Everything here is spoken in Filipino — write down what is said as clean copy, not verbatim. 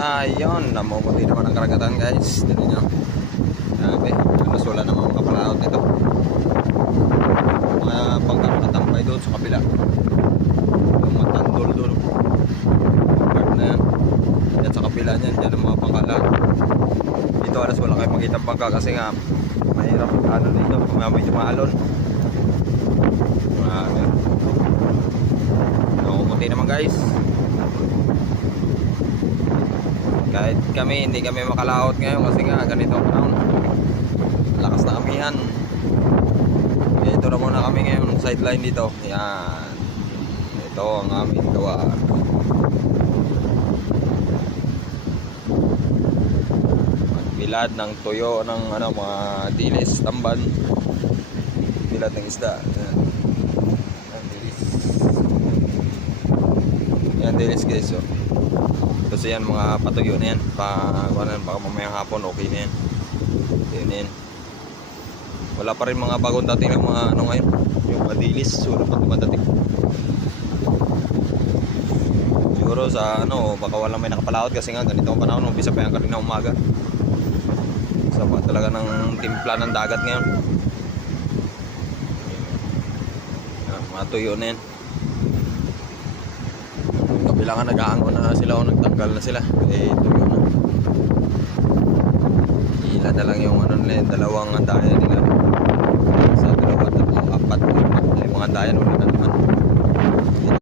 Ayun, namumuti naman ang karagatan guys. Tignan nyo. Grabe, halos wala namang makapalaot nito. Mga bangka nakatampay doon sa kabila. Yung mga tandol doon. Part na yan. Yan sa kabila niyan, dyan ang mga bangka. Dito halos wala kayo makita bangka kasi nga mahirap ano dito, medyo maalon. Grabe. Namumuti naman guys. Kahit kami, hindi kami makalaot ngayon kasi nga ganito ang panahon. Lakas na kamihan. Kaya ito na muna kami ngayon, sideline dito. Yan. Ito ang aming gawa. Magbilad ng tuyo ng mga dilis, tamban. Bilad ng isda. Yan. Yan, dilis. Yan, dilis guys. Oh. Kasi yan mga patuyo na yan baka mamayang hapon okay na yan. Yan. Wala pa rin mga bagong dating ng mga ano ngayon, yung madilis, sulo pa dumadating. Siguro sa ano, baka walang may nakapalaot kasi nga ganito ang panahon, umpisa pa yan kanina umaga. Sama talaga ng timpla ng dagat ngayon. Yan, mga tuyo na yan. Kailangan nag-aangon na sila o nagtanggal na sila. Tuyo na. Ila na lang yung ano nila, dalawang andayan nila. Sa dalawa, tatlong, apat, limang andayan, wala na naman.